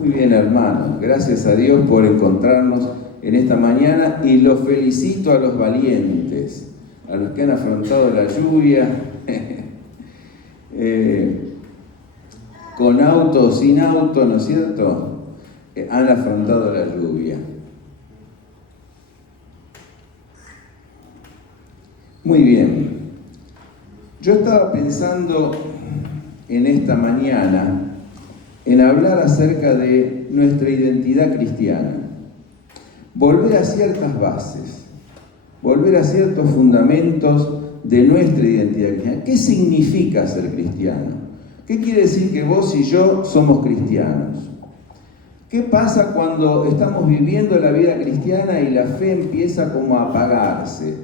Muy bien, hermanos. Gracias a Dios por encontrarnos en esta mañana y los felicito a los valientes, a los que han afrontado la lluvia, con auto o sin auto, ¿no es cierto? Han afrontado la lluvia. Muy bien. Yo estaba pensando en esta mañana en hablar acerca de nuestra identidad cristiana. Volver a ciertas bases, volver a ciertos fundamentos de nuestra identidad cristiana. ¿Qué significa ser cristiano? ¿Qué quiere decir que vos y yo somos cristianos? ¿Qué pasa cuando estamos viviendo la vida cristiana y la fe empieza como a apagarse?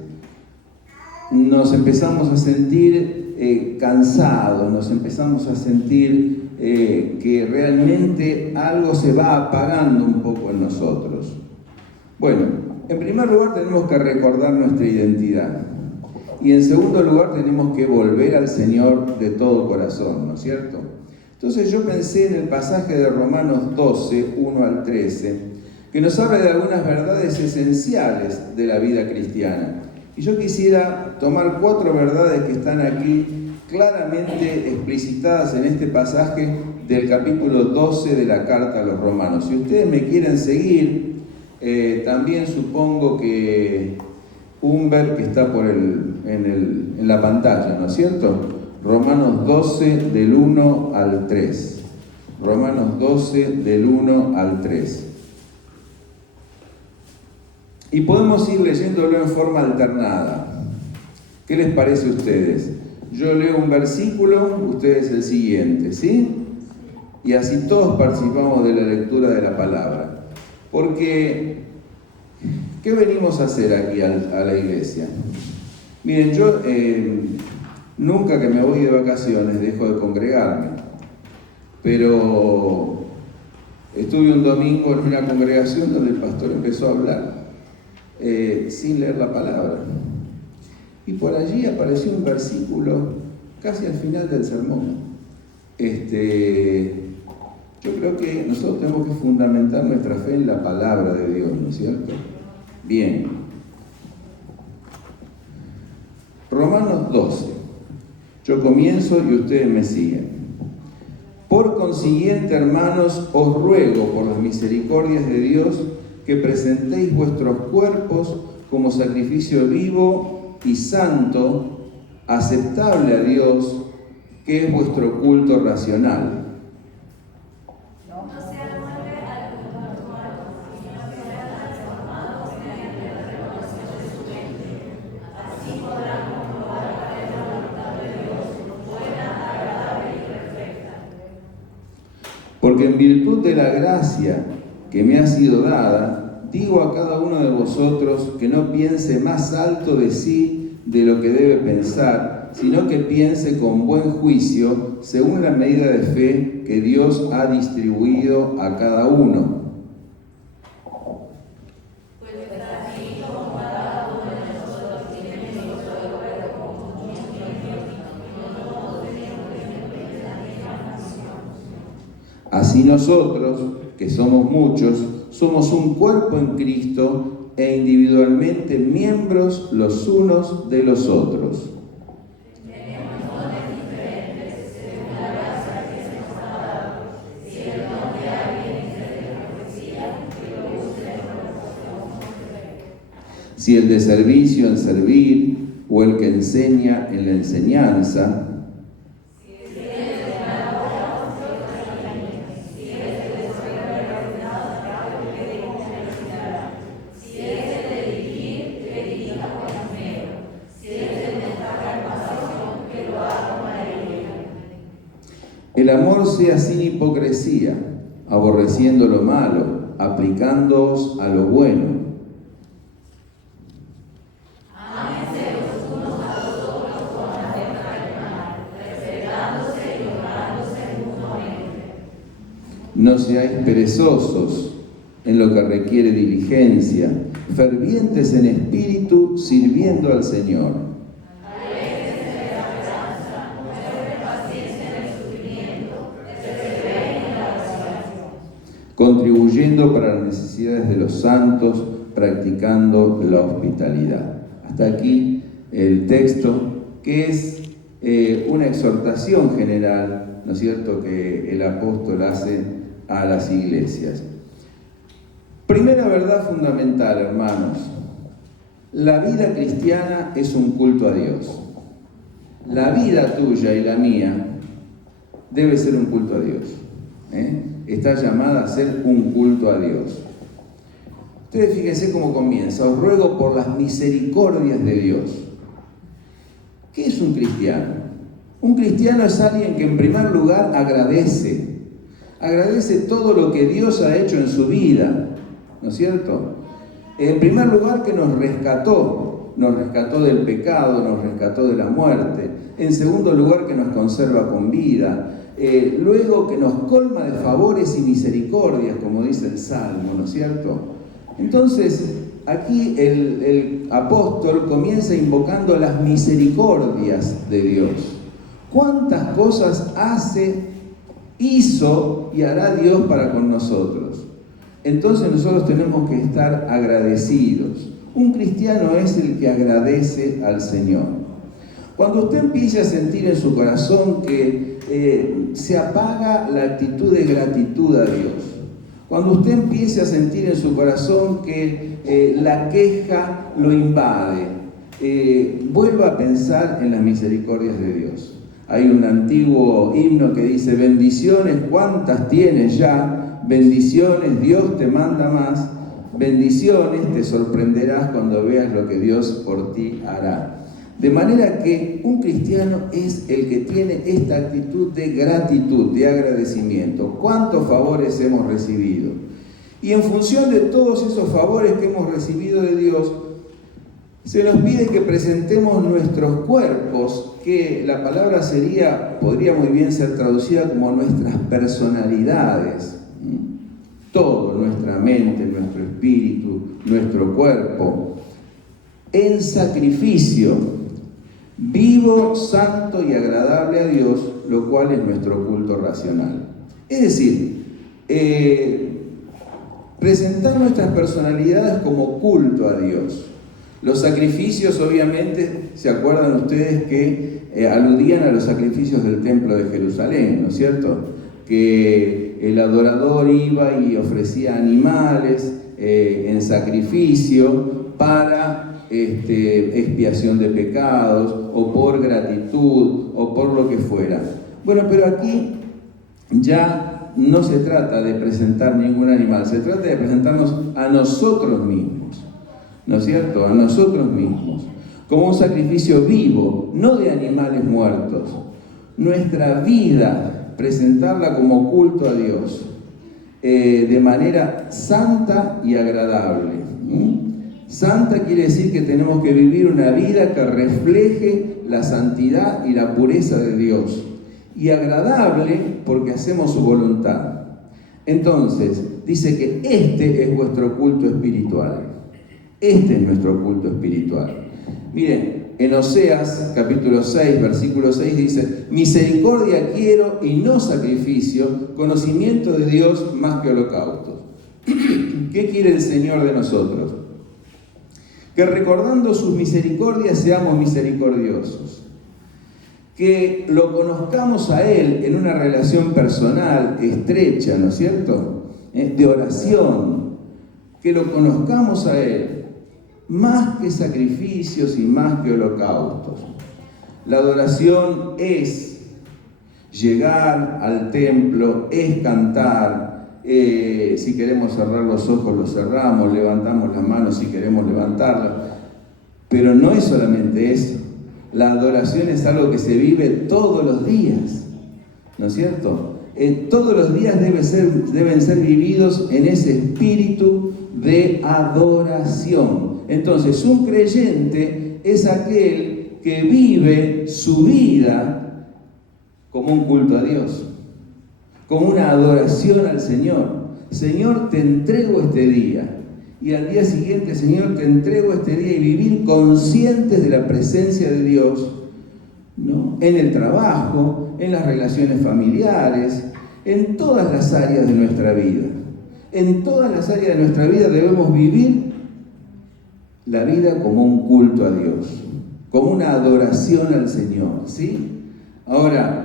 Nos empezamos a sentir cansados, nos empezamos a sentir que realmente algo se va apagando un poco en nosotros. Bueno, en primer lugar tenemos que recordar nuestra identidad. Y en segundo lugar tenemos que volver al Señor de todo corazón, ¿no es cierto? Entonces yo pensé en el pasaje de Romanos 12, 1 al 13, que nos habla de algunas verdades esenciales de la vida cristiana. Y yo quisiera tomar 4 verdades que están aquí claramente explicitadas en este pasaje del capítulo 12 de la carta a los Romanos. Si ustedes me quieren seguir, también supongo que Humbert, que está en la pantalla, ¿no es cierto? Romanos 12 del 1 al 3. Romanos 12 del 1 al 3. Y podemos ir leyéndolo en forma alternada. ¿Qué les parece a ustedes? Yo leo un versículo, ustedes el siguiente, ¿sí? Y así todos participamos de la lectura de la palabra. Porque, ¿qué venimos a hacer aquí a la iglesia? Miren, yo nunca que me voy de vacaciones dejo de congregarme. Pero estuve un domingo en una congregación donde el pastor empezó a hablar sin leer la palabra. Y por allí apareció un versículo casi al final del sermón. Yo creo que nosotros tenemos que fundamentar nuestra fe en la palabra de Dios, ¿no es cierto? Bien. Romanos 12. Yo comienzo y ustedes me siguen. Por consiguiente, hermanos, os ruego por las misericordias de Dios que presentéis vuestros cuerpos como sacrificio vivo y santo, aceptable a Dios, que es vuestro culto racional. Porque en virtud de la gracia que me ha sido dada, digo a cada uno de vosotros que no piense más alto de sí de lo que debe pensar, sino que piense con buen juicio, según la medida de fe que Dios ha distribuido a cada uno. Así nosotros, que somos muchos, somos un cuerpo en Cristo e individualmente miembros los unos de los otros. Tenemos dones diferentes según la gracia que se nos ha dado. Si el don de alguien es el de profecía, que lo use en proporción perfecta. Si el de servicio en servir, o el que enseña en la enseñanza. El amor sea sin hipocresía, aborreciendo lo malo, aplicándoos a lo bueno. Ámense los unos a los otros con amor fraternal, respetándose y honrándose mutuamente. No seáis perezosos en lo que requiere diligencia, fervientes en espíritu, sirviendo al Señor. contribuyendo para las necesidades de los santos, practicando la hospitalidad. Hasta aquí el texto, que es una exhortación general, ¿no es cierto?, que el apóstol hace a las iglesias. Primera verdad fundamental, hermanos: la vida cristiana es un culto a Dios. La vida tuya y la mía debe ser un culto a Dios. Está llamada a ser un culto a Dios. Ustedes fíjense cómo comienza: os ruego por las misericordias de Dios. ¿Qué es un cristiano? Un cristiano es alguien que en primer lugar agradece todo lo que Dios ha hecho en su vida, ¿no es cierto? En primer lugar, que nos rescató del pecado, nos rescató de la muerte. En segundo lugar, que nos conserva con vida. Luego, que nos colma de favores y misericordias, como dice el Salmo, ¿no es cierto? Entonces, aquí el apóstol comienza invocando las misericordias de Dios. ¿Cuántas cosas hizo y hará Dios para con nosotros? Entonces nosotros tenemos que estar agradecidos. Un cristiano es el que agradece al Señor. Cuando usted empiece a sentir en su corazón que se apaga la actitud de gratitud a Dios, cuando usted empiece a sentir en su corazón que la queja lo invade, vuelva a pensar en las misericordias de Dios. Hay un antiguo himno que dice: bendiciones, ¿cuántas tienes ya? Bendiciones, Dios te manda más. Bendiciones, te sorprenderás cuando veas lo que Dios por ti hará. De manera que un cristiano es el que tiene esta actitud de gratitud, de agradecimiento. ¿Cuántos favores hemos recibido? Y en función de todos esos favores que hemos recibido de Dios, se nos pide que presentemos nuestros cuerpos, que la palabra podría muy bien ser traducida como nuestras personalidades. Todo, nuestra mente, nuestro espíritu, nuestro cuerpo, en sacrificio vivo, santo y agradable a Dios, lo cual es nuestro culto racional. Es decir, presentar nuestras personalidades como culto a Dios. Los sacrificios, obviamente, se acuerdan ustedes que aludían a los sacrificios del templo de Jerusalén, ¿no es cierto? Que el adorador iba y ofrecía animales en sacrificio para expiación de pecados, o por gratitud, o por lo que fuera. Bueno, pero aquí ya no se trata de presentar ningún animal, se trata de presentarnos a nosotros mismos, ¿no es cierto? A nosotros mismos, como un sacrificio vivo, no de animales muertos. Nuestra vida, presentarla como culto a Dios, de manera santa y agradable. Santa quiere decir que tenemos que vivir una vida que refleje la santidad y la pureza de Dios. Y agradable porque hacemos su voluntad. Entonces, dice que este es vuestro culto espiritual. Este es nuestro culto espiritual. Miren, en Oseas, capítulo 6, versículo 6 dice: misericordia quiero y no sacrificio, conocimiento de Dios más que holocaustos. ¿Qué quiere el Señor de nosotros? Que recordando sus misericordias seamos misericordiosos. Que lo conozcamos a Él en una relación personal, estrecha, ¿no es cierto? De oración. Que lo conozcamos a Él más que sacrificios y más que holocaustos. La adoración es llegar al templo, es cantar. Si queremos cerrar los ojos, los cerramos, levantamos las manos si queremos levantarlas. Pero no es solamente eso. La adoración es algo que se vive todos los días, ¿no es cierto? Todos los días deben ser vividos en ese espíritu de adoración. Entonces, un creyente es aquel que vive su vida como un culto a Dios, como una adoración al Señor. Señor, te entrego este día. Y al día siguiente, Señor, te entrego este día, y vivir conscientes de la presencia de Dios, ¿no? En el trabajo, en las relaciones familiares, en todas las áreas de nuestra vida. En todas las áreas de nuestra vida debemos vivir la vida como un culto a Dios, como una adoración al Señor, ¿sí? Ahora,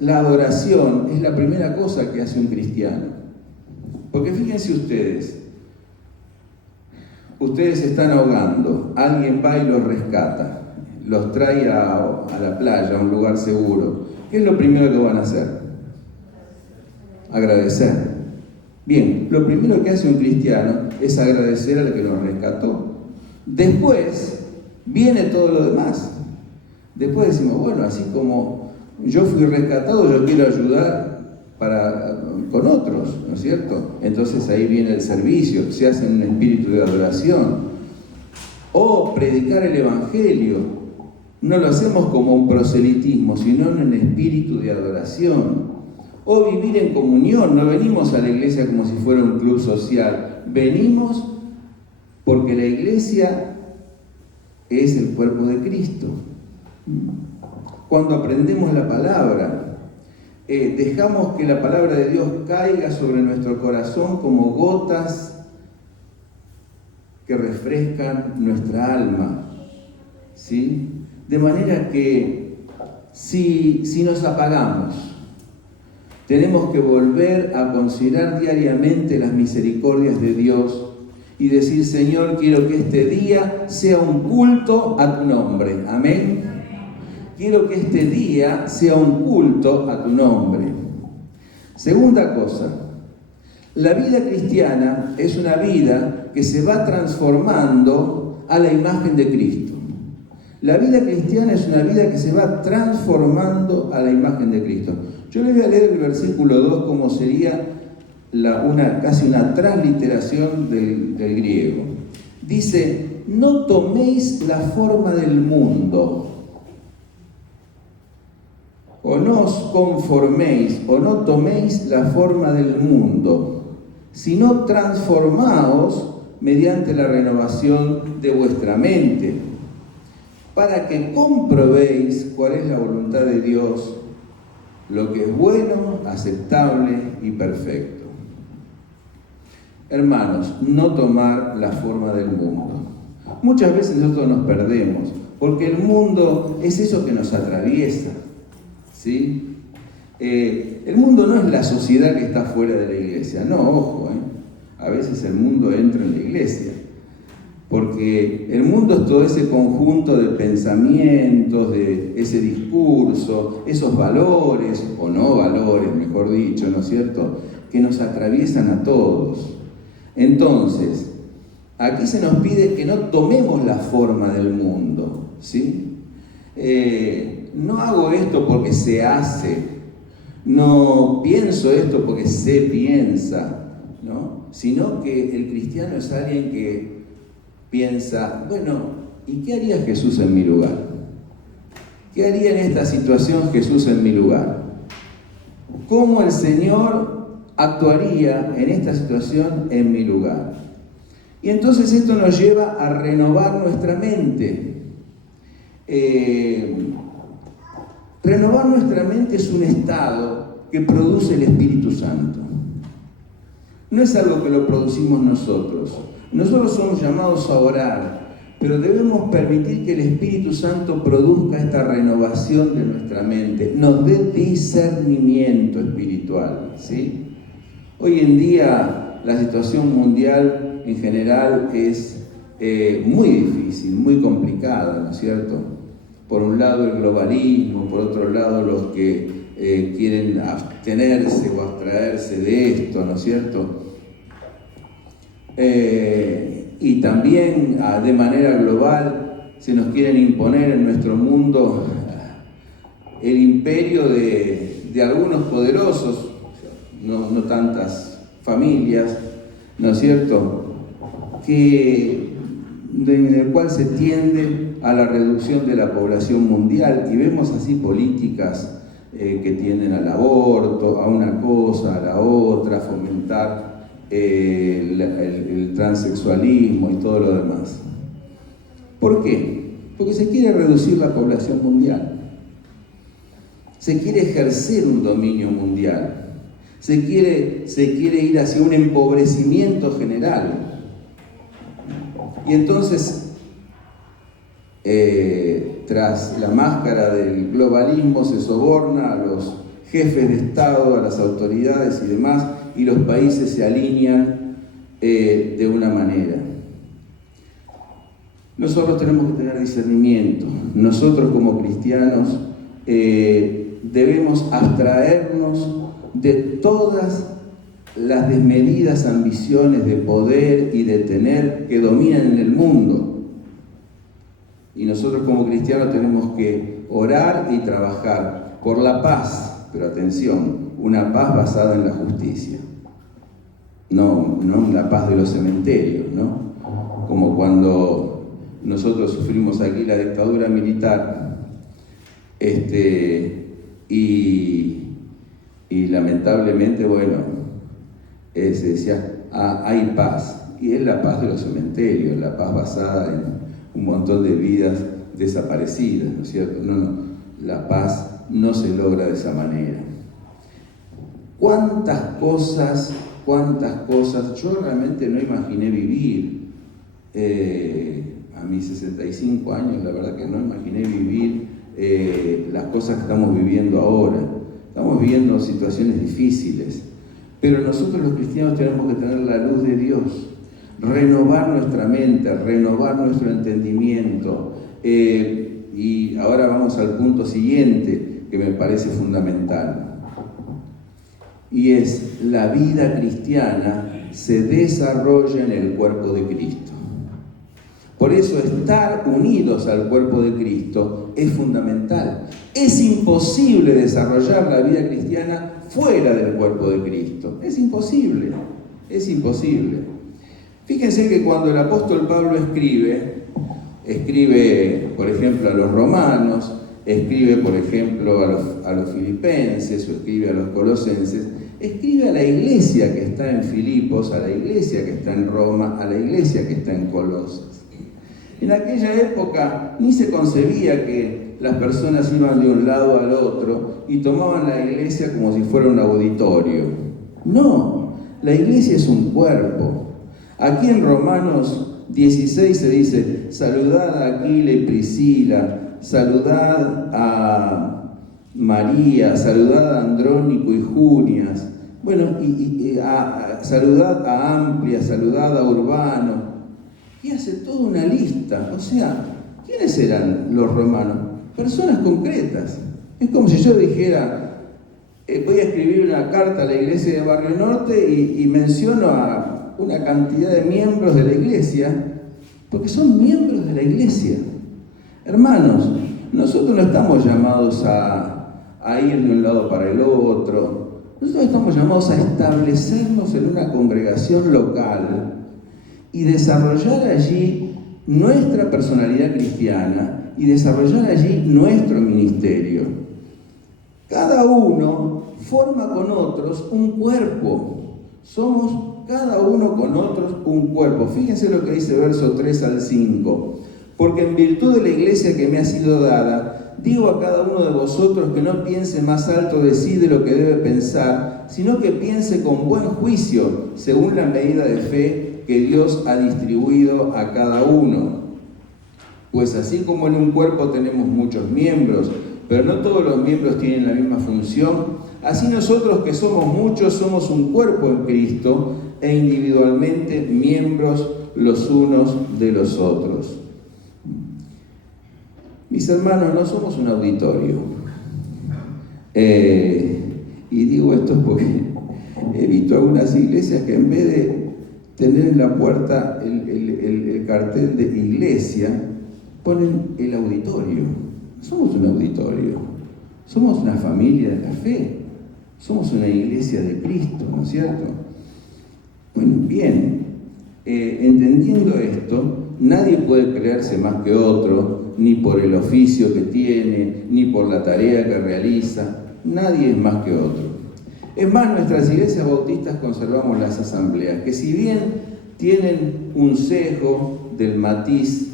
la adoración es la primera cosa que hace un cristiano. Porque fíjense ustedes se están ahogando, alguien va y los rescata, los trae a la playa, a un lugar seguro. ¿Qué es lo primero que van a hacer? Agradecer. Bien, lo primero que hace un cristiano es agradecer al que los rescató. Después viene todo lo demás. Después decimos, bueno, así como yo fui rescatado, yo quiero ayudar con otros, ¿no es cierto? Entonces ahí viene el servicio, se hace en un espíritu de adoración. O predicar el Evangelio, no lo hacemos como un proselitismo, sino en un espíritu de adoración. O vivir en comunión, no venimos a la iglesia como si fuera un club social, venimos porque la iglesia es el cuerpo de Cristo. Cuando aprendemos la palabra, dejamos que la palabra de Dios caiga sobre nuestro corazón como gotas que refrescan nuestra alma, ¿sí? De manera que si nos apagamos, tenemos que volver a considerar diariamente las misericordias de Dios y decir, Señor, quiero que este día sea un culto a tu nombre. Amén. Quiero que este día sea un culto a tu nombre. Segunda cosa, la vida cristiana es una vida que se va transformando a la imagen de Cristo. La vida cristiana es una vida que se va transformando a la imagen de Cristo. Yo les voy a leer el versículo 2 como sería casi una transliteración del griego. Dice, no toméis la forma del mundo, o no os conforméis, o no toméis la forma del mundo, sino transformaos mediante la renovación de vuestra mente, para que comprobéis cuál es la voluntad de Dios, lo que es bueno, aceptable y perfecto. Hermanos, no tomar la forma del mundo. Muchas veces nosotros nos perdemos, porque el mundo es eso que nos atraviesa, ¿sí? El mundo no es la sociedad que está fuera de la iglesia, no, ojo, a veces el mundo entra en la iglesia, porque el mundo es todo ese conjunto de pensamientos, de ese discurso, esos valores, o no valores, mejor dicho, ¿no es cierto?, que nos atraviesan a todos. Entonces, aquí se nos pide que no tomemos la forma del mundo, ¿sí? No hago esto porque se hace, no pienso esto porque se piensa, ¿no? Sino que el cristiano es alguien que piensa, bueno, ¿y qué haría Jesús en mi lugar? ¿Qué haría en esta situación Jesús en mi lugar? ¿Cómo el Señor actuaría en esta situación en mi lugar? Y entonces esto nos lleva a renovar nuestra mente. Renovar nuestra mente es un estado que produce el Espíritu Santo. No es algo que lo producimos nosotros. Nosotros somos llamados a orar, pero debemos permitir que el Espíritu Santo produzca esta renovación de nuestra mente, nos dé discernimiento espiritual, ¿sí? Hoy en día la situación mundial en general es muy difícil, muy complicada, ¿no es cierto? Por un lado el globalismo, por otro lado los que quieren abstenerse o abstraerse de esto, ¿no es cierto? Y también de manera global se nos quieren imponer en nuestro mundo el imperio de algunos poderosos, no tantas familias, ¿no es cierto?, en el cual se tiende a la reducción de la población mundial, y vemos así políticas que tienden al aborto, a una cosa, a la otra, a fomentar el transexualismo y todo lo demás. ¿Por qué? Porque se quiere reducir la población mundial. Se quiere ejercer un dominio mundial. Se quiere ir hacia un empobrecimiento general. Y entonces, tras la máscara del globalismo, se soborna a los jefes de Estado, a las autoridades y demás, y los países se alinean de una manera. Nosotros tenemos que tener discernimiento. Nosotros como cristianos debemos abstraernos de todas las desmedidas ambiciones de poder y de tener que dominan en el mundo. Y nosotros como cristianos tenemos que orar y trabajar por la paz, pero atención, una paz basada en la justicia. No la paz de los cementerios, ¿no? Como cuando nosotros sufrimos aquí la dictadura militar, y lamentablemente, se decía, hay paz, y es la paz de los cementerios, la paz basada en un montón de vidas desaparecidas, ¿no es cierto? No, la paz no se logra de esa manera. ¿Cuántas cosas yo realmente no imaginé vivir? A mis 65 años, la verdad que no imaginé vivir las cosas que estamos viviendo ahora. Estamos viviendo situaciones difíciles, pero nosotros los cristianos tenemos que tener la luz de Dios, renovar nuestra mente, renovar nuestro entendimiento. Y ahora vamos al punto siguiente que me parece fundamental. Y es, la vida cristiana se desarrolla en el cuerpo de Cristo. Por eso estar unidos al cuerpo de Cristo es fundamental. Es imposible desarrollar la vida cristiana fuera del cuerpo de Cristo. Es imposible. Fíjense que cuando el apóstol Pablo escribe, por ejemplo, a los romanos, escribe, por ejemplo, a los filipenses, o escribe a los colosenses, escribe a la iglesia que está en Filipos, a la iglesia que está en Roma, a la iglesia que está en Colosas. En aquella época ni se concebía que las personas iban de un lado al otro y tomaban la iglesia como si fuera un auditorio. No, la iglesia es un cuerpo. Aquí en Romanos 16 se dice, saludad a Aquila y Priscila, saludad a María, saludad a Andrónico y Junias, saludad a Amplia, saludad a Urbano. Y hace toda una lista. O sea, ¿quiénes eran los romanos? Personas concretas. Es como si yo dijera, voy a escribir una carta a la iglesia de Barrio Norte y menciono a una cantidad de miembros de la iglesia, porque son miembros de la iglesia. Hermanos, nosotros no estamos llamados a ir de un lado para el otro. Nosotros estamos llamados a establecernos en una congregación local y desarrollar allí nuestra personalidad cristiana y desarrollar allí nuestro ministerio. Cada uno forma con otros un cuerpo. Somos cada uno con otros un cuerpo. Fíjense lo que dice verso 3 al 5. Porque en virtud de la iglesia que me ha sido dada, digo a cada uno de vosotros que no piense más alto de sí de lo que debe pensar, sino que piense con buen juicio, según la medida de fe que Dios ha distribuido a cada uno. Pues así como en un cuerpo tenemos muchos miembros, pero no todos los miembros tienen la misma función, así nosotros que somos muchos somos un cuerpo en Cristo e individualmente miembros los unos de los otros. Mis hermanos, no somos un auditorio. Y digo esto porque he visto algunas iglesias que en vez de tener en la puerta el cartel de iglesia, ponen el auditorio. Somos un auditorio, somos una familia de la fe, somos una iglesia de Cristo, ¿no es cierto? Bueno, bien, entendiendo esto, nadie puede creerse más que otro, ni por el oficio que tiene, ni por la tarea que realiza, nadie es más que otro. Es más, nuestras iglesias bautistas conservamos las asambleas, que si bien tienen un sesgo del matiz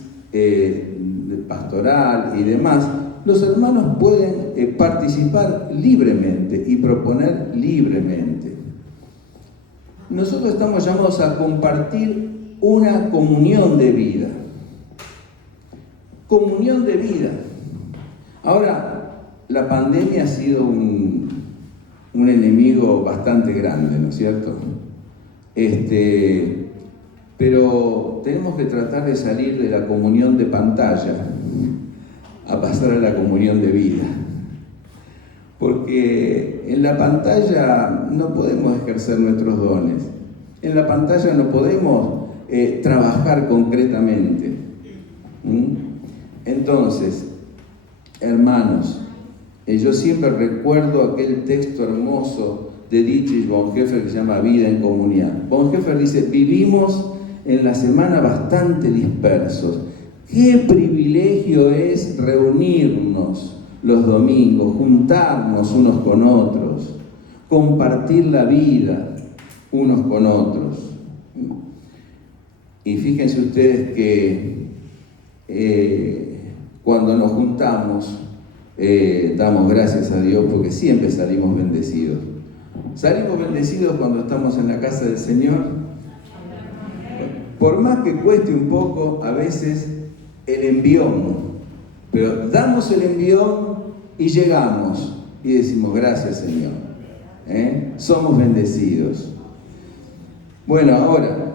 pastoral y demás, los hermanos pueden participar libremente y proponer libremente. nosotros estamos llamados a compartir una comunión de vida. Comunión de vida. Ahora, la pandemia ha sido un enemigo bastante grande, ¿no es cierto? Pero tenemos que tratar de salir de la comunión de pantalla a pasar a la comunión de vida. Porque en la pantalla no podemos ejercer nuestros dones. En la pantalla no podemos trabajar concretamente. Entonces, hermanos, yo siempre recuerdo aquel texto hermoso de Dietrich Bonhoeffer que se llama Vida en Comunidad. Bonhoeffer dice, vivimos en la semana bastante dispersos. Qué privilegio es reunirnos los domingos, juntarnos unos con otros, compartir la vida unos con otros. Y fíjense ustedes que cuando nos juntamos, damos gracias a Dios porque siempre salimos bendecidos. Salimos bendecidos cuando estamos en la casa del Señor. Por más que cueste un poco, a veces, el envión. Pero damos el envión y llegamos y decimos, gracias Señor. Somos bendecidos. Bueno, ahora,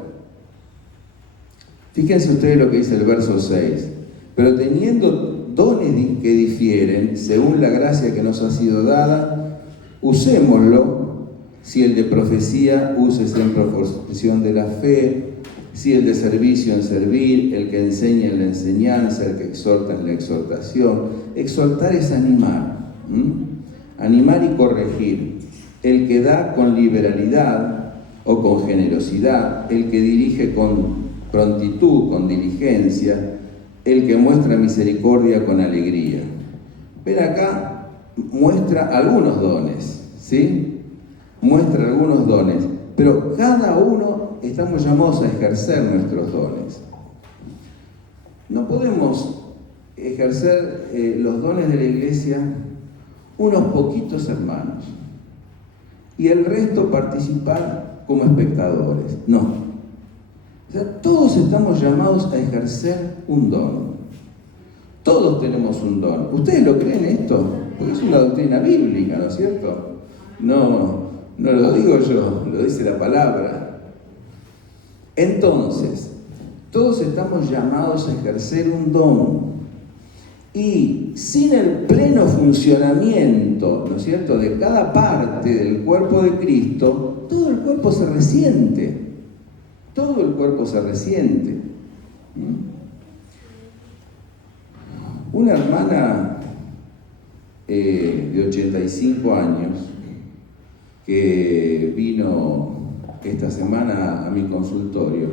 fíjense ustedes lo que dice el verso 6. Pero teniendo dones que difieren, según la gracia que nos ha sido dada, usémoslo. Si el de profecía, úsese en proporción de la fe. Si el de servicio, en servir. El que enseña, en la enseñanza. El que exhorta, en la exhortación. Exhortar es animar. Animar y corregir. El que da con liberalidad o con generosidad. El que dirige con prontitud, con diligencia. El que muestra misericordia con alegría. Ven acá, muestra algunos dones, ¿sí? Muestra algunos dones, pero cada uno estamos llamados a ejercer nuestros dones. No podemos ejercer los dones de la iglesia unos poquitos hermanos y el resto participar como espectadores. No. O sea, todos estamos llamados a ejercer un don. Todos tenemos un don. ¿Ustedes lo creen esto? Porque es una doctrina bíblica, ¿no es cierto? No lo digo yo, lo dice la palabra. Entonces, todos estamos llamados a ejercer un don. Y sin el pleno funcionamiento, ¿no es cierto?, de cada parte del cuerpo de Cristo, todo el cuerpo se resiente. Todo el cuerpo se resiente. Una hermana de 85 años que vino esta semana a mi consultorio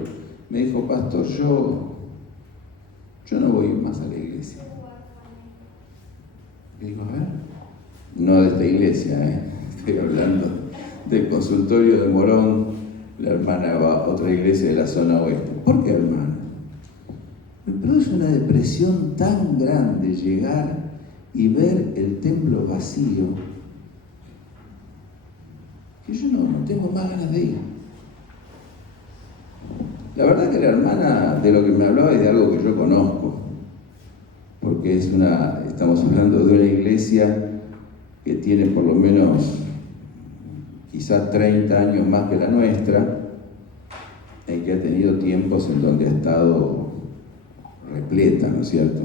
me dijo, pastor, yo no voy más a la iglesia. Y digo, a ver, no de esta iglesia, estoy hablando del consultorio de Morón. La hermana va a otra iglesia de la zona oeste. ¿Por qué, hermano? Me produce una depresión tan grande llegar y ver el templo vacío que yo no tengo más ganas de ir. La verdad que la hermana de lo que me hablaba es de algo que yo conozco, porque estamos hablando de una iglesia que tiene por lo menos quizás 30 años más que la nuestra, en que ha tenido tiempos en donde ha estado repleta, ¿no es cierto?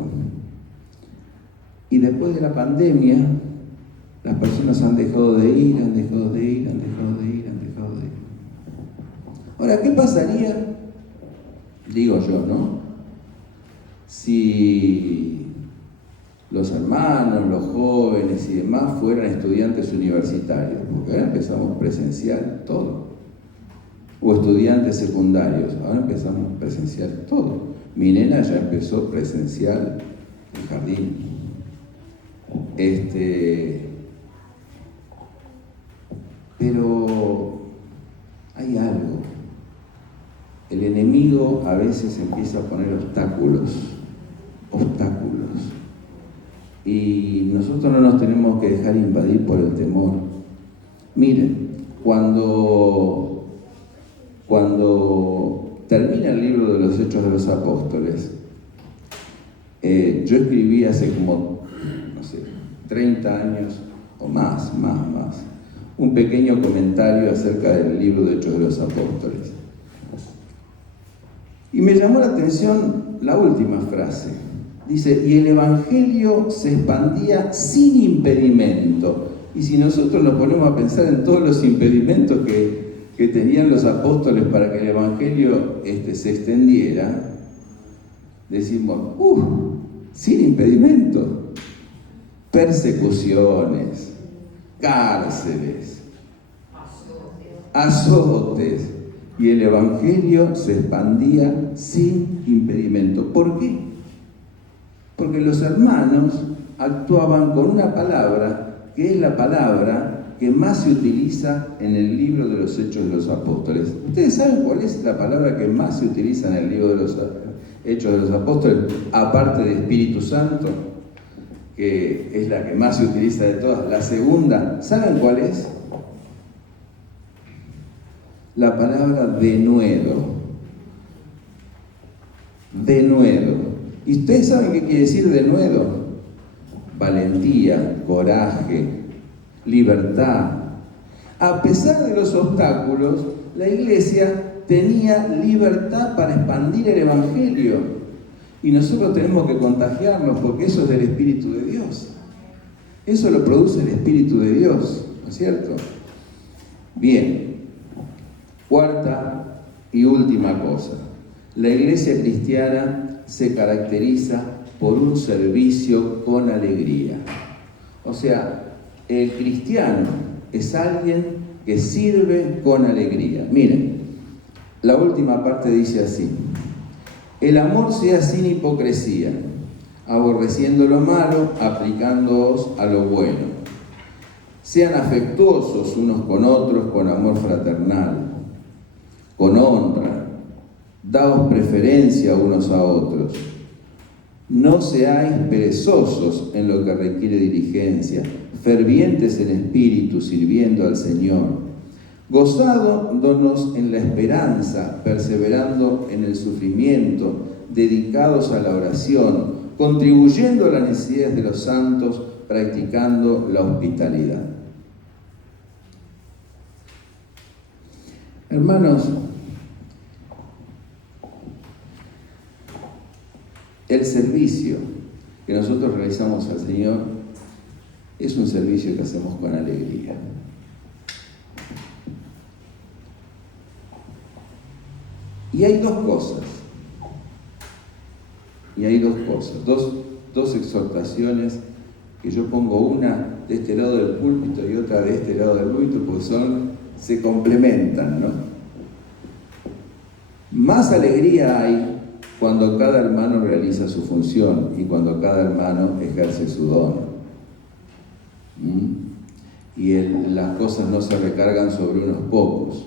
Y después de la pandemia, las personas han dejado de ir. Ahora, ¿qué pasaría, digo yo, ¿no?, si los hermanos, los jóvenes y demás fueran estudiantes universitarios? Porque ahora empezamos presencial todo. O estudiantes secundarios, ahora empezamos presencial todo. Mi nena ya empezó presencial en jardín. Pero hay algo. El enemigo a veces empieza a poner obstáculos. Y nosotros no nos tenemos que dejar invadir por el temor. Miren, cuando Cuando termina el libro de los Hechos de los Apóstoles, yo escribí hace como, no sé, 30 años o más, un pequeño comentario acerca del libro de Hechos de los Apóstoles. Y me llamó la atención la última frase. Dice, y el Evangelio se expandía sin impedimento. Y si nosotros nos ponemos a pensar en todos los impedimentos que tenían los apóstoles para que el Evangelio se extendiera, decimos, sin impedimento. Persecuciones, cárceles, azotes, y el Evangelio se expandía sin impedimento. ¿Por qué? Porque los hermanos actuaban con una palabra que es la palabra que más se utiliza en el libro de los Hechos de los Apóstoles. ¿Ustedes saben cuál es la palabra que más se utiliza en el libro de los Hechos de los Apóstoles, aparte de Espíritu Santo, que es la que más se utiliza de todas? La segunda, ¿saben cuál es? La palabra denuedo. Denuedo. ¿Y ustedes saben qué quiere decir denuedo? Valentía, coraje, libertad. A pesar de los obstáculos, la iglesia tenía libertad para expandir el Evangelio. Y nosotros tenemos que contagiarnos porque eso es del Espíritu de Dios. Eso lo produce el Espíritu de Dios, ¿no es cierto? Bien. Cuarta y última cosa. La iglesia cristiana se caracteriza por un servicio con alegría. O sea, el cristiano es alguien que sirve con alegría. Miren, la última parte dice así: el amor sea sin hipocresía, aborreciendo lo malo, aplicándoos a lo bueno. Sean afectuosos unos con otros con amor fraternal, con honra. Daos preferencia unos a otros. No seáis perezosos en lo que requiere diligencia, fervientes en espíritu, sirviendo al Señor. Gozándonos en la esperanza, perseverando en el sufrimiento, dedicados a la oración, contribuyendo a las necesidades de los santos, practicando la hospitalidad. Hermanos, el servicio que nosotros realizamos al Señor es un servicio que hacemos con alegría. Y hay dos cosas. Dos exhortaciones que yo pongo, una de este lado del púlpito y otra de este lado del púlpito, porque se complementan, ¿no? Más alegría hay cuando cada hermano realiza su función y cuando cada hermano ejerce su don. Y las cosas no se recargan sobre unos pocos.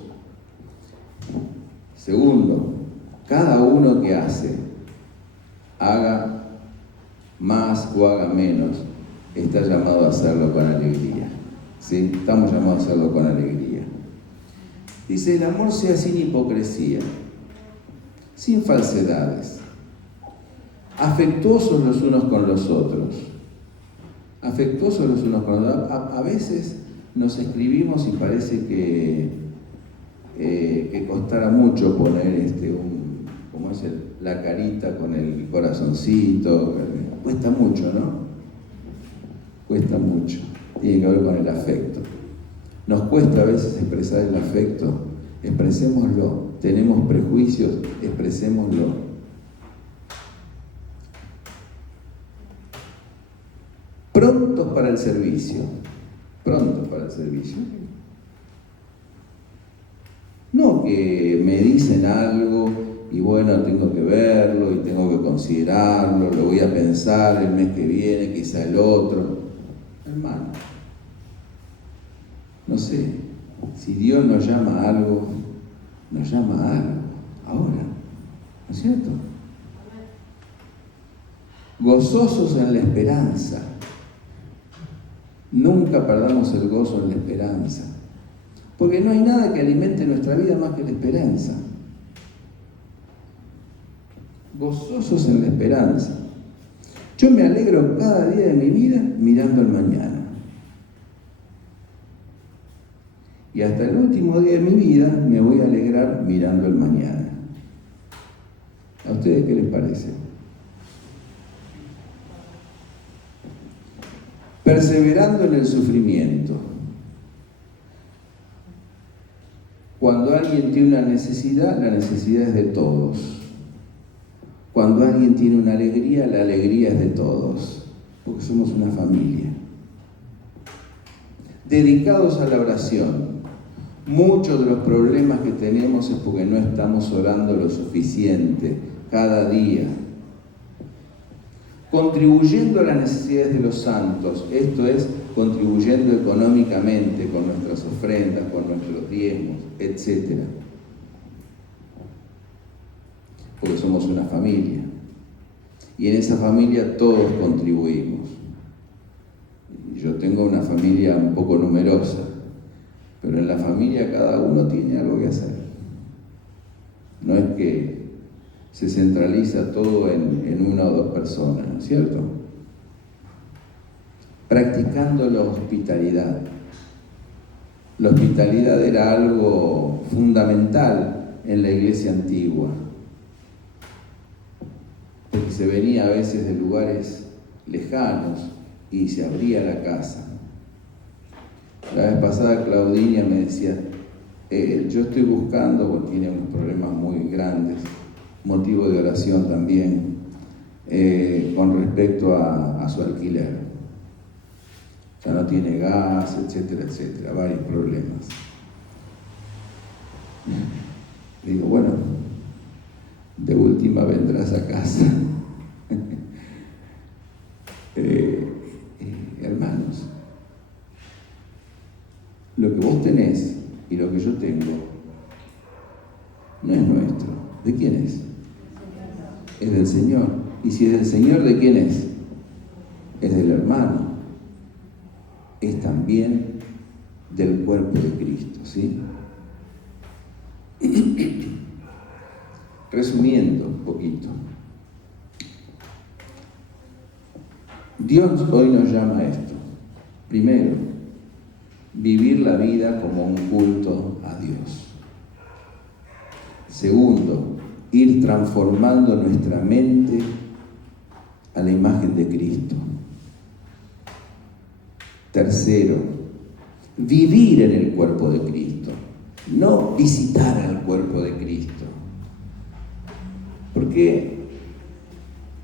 Segundo, cada uno que haga más o haga menos, está llamado a hacerlo con alegría. ¿Sí? Estamos llamados a hacerlo con alegría. Dice, el amor sea sin hipocresía, sin falsedades, afectuosos los unos con los otros. Afectuosos los unos con los otros. A veces nos escribimos y parece que costara mucho poner la carita con el corazoncito. Cuesta mucho, ¿no? Cuesta mucho. Tiene que ver con el afecto. Nos cuesta a veces expresar el afecto. Expresémoslo. Tenemos prejuicios, expresémoslo. Prontos para el servicio. Prontos para el servicio. No que me dicen algo y bueno, tengo que verlo y tengo que considerarlo, lo voy a pensar el mes que viene, quizá el otro. Hermano, no sé, si Dios nos llama a algo, nos llama a algo, ahora, ¿no es cierto? Gozosos en la esperanza. Nunca perdamos el gozo en la esperanza. Porque no hay nada que alimente nuestra vida más que la esperanza. Gozosos en la esperanza. Yo me alegro cada día de mi vida mirando al mañana. Y hasta el último día de mi vida me voy a alegrar mirando al mañana. ¿A ustedes qué les parece? Perseverando en el sufrimiento. Cuando alguien tiene una necesidad, la necesidad es de todos. Cuando alguien tiene una alegría, la alegría es de todos, porque somos una familia. Dedicados a la oración. Muchos de los problemas que tenemos es porque no estamos orando lo suficiente cada día. Contribuyendo a las necesidades de los santos, esto es, contribuyendo económicamente con nuestras ofrendas, con nuestros diezmos, etc. Porque somos una familia. Y en esa familia todos contribuimos. Yo tengo una familia un poco numerosa, pero en la familia cada uno tiene algo que hacer. No es que se centraliza todo en una o dos personas, ¿no es cierto? Practicando la hospitalidad. La hospitalidad era algo fundamental en la iglesia antigua, porque se venía a veces de lugares lejanos y se abría la casa. La vez pasada Claudinia me decía, yo estoy buscando, porque tiene unos problemas muy grandes, motivo de oración también, con respecto a su alquiler. Ya no tiene gas, etcétera, etcétera, varios problemas. Digo, bueno, de última vendrás a casa. Hermanos, lo que vos tenés y lo que yo tengo no es nuestro. ¿De quién es? Es del Señor. Y si es del Señor, ¿de quién es? Es del hermano. Es también del cuerpo de Cristo, ¿sí? Resumiendo un poquito, Dios hoy nos llama a esto. Primero, vivir la vida como un culto a Dios. Segundo, ir transformando nuestra mente a la imagen de Cristo. Tercero, vivir en el cuerpo de Cristo, no visitar al cuerpo de Cristo. Porque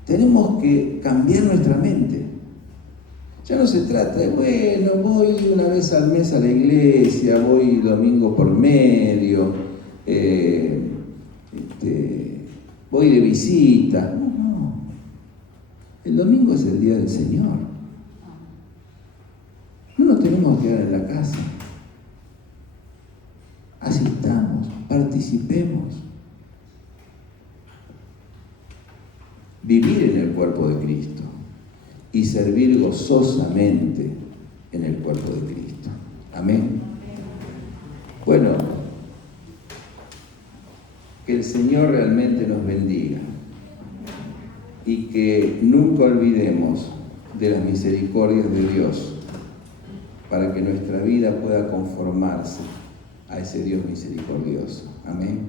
tenemos que cambiar nuestra mente. Ya no se trata de, bueno, voy una vez al mes a la iglesia, voy domingo por medio, voy de visita. No. El domingo es el día del Señor. No nos tenemos que quedar en la casa. Asistamos, participemos. Vivir en el cuerpo de Cristo y servir gozosamente en el cuerpo de Cristo. Amén. Bueno, que el Señor realmente nos bendiga y que nunca olvidemos de las misericordias de Dios para que nuestra vida pueda conformarse a ese Dios misericordioso. Amén.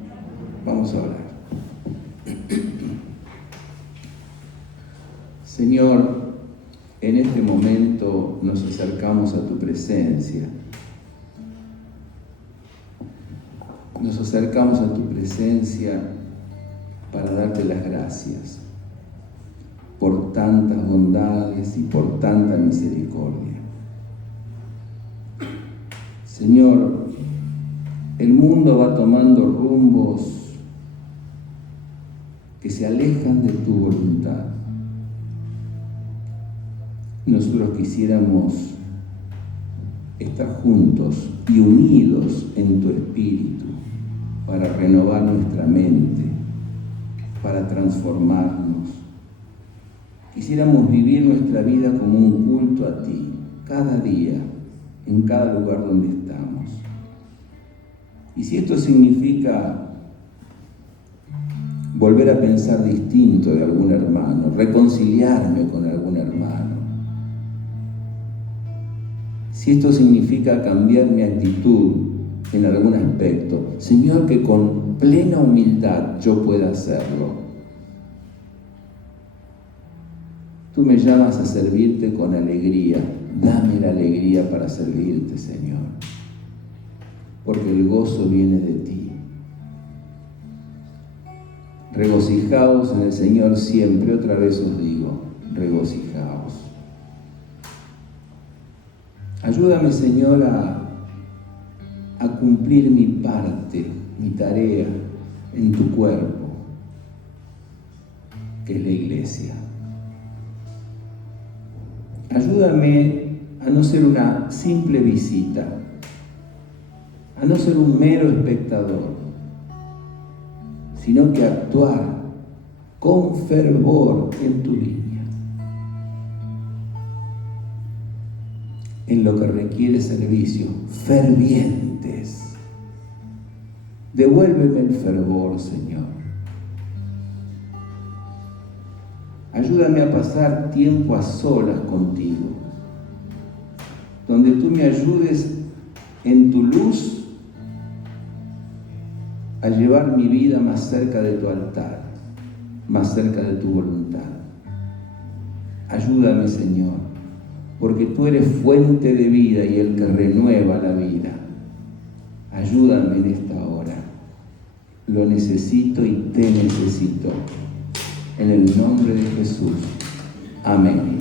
Vamos a orar. Señor, en este momento nos acercamos a tu presencia. Nos acercamos a tu presencia para darte las gracias por tantas bondades y por tanta misericordia. Señor, el mundo va tomando rumbos que se alejan de tu voluntad. Nosotros quisiéramos estar juntos y unidos en tu espíritu para renovar nuestra mente, para transformarnos. Quisiéramos vivir nuestra vida como un culto a ti, cada día, en cada lugar donde estamos. Y si esto significa volver a pensar distinto de algún hermano, reconciliarme con algún hermano, si esto significa cambiar mi actitud en algún aspecto, Señor, que con plena humildad yo pueda hacerlo. Tú me llamas a servirte con alegría. Dame la alegría para servirte, Señor, porque el gozo viene de ti. Regocijaos en el Señor siempre, otra vez os digo, regocijaos. Ayúdame, Señor, a cumplir mi parte, mi tarea en tu cuerpo, que es la iglesia. Ayúdame a no ser una simple visita, a no ser un mero espectador, sino que actuar con fervor en tu línea, en lo que requiere servicio, fervientes. Devuélveme el fervor, Señor. Ayúdame a pasar tiempo a solas contigo, donde tú me ayudes en tu luz a llevar mi vida más cerca de tu altar, más cerca de tu voluntad. Ayúdame, Señor, porque tú eres fuente de vida y el que renueva la vida. Ayúdame en esta hora. Lo necesito y te necesito. En el nombre de Jesús. Amén.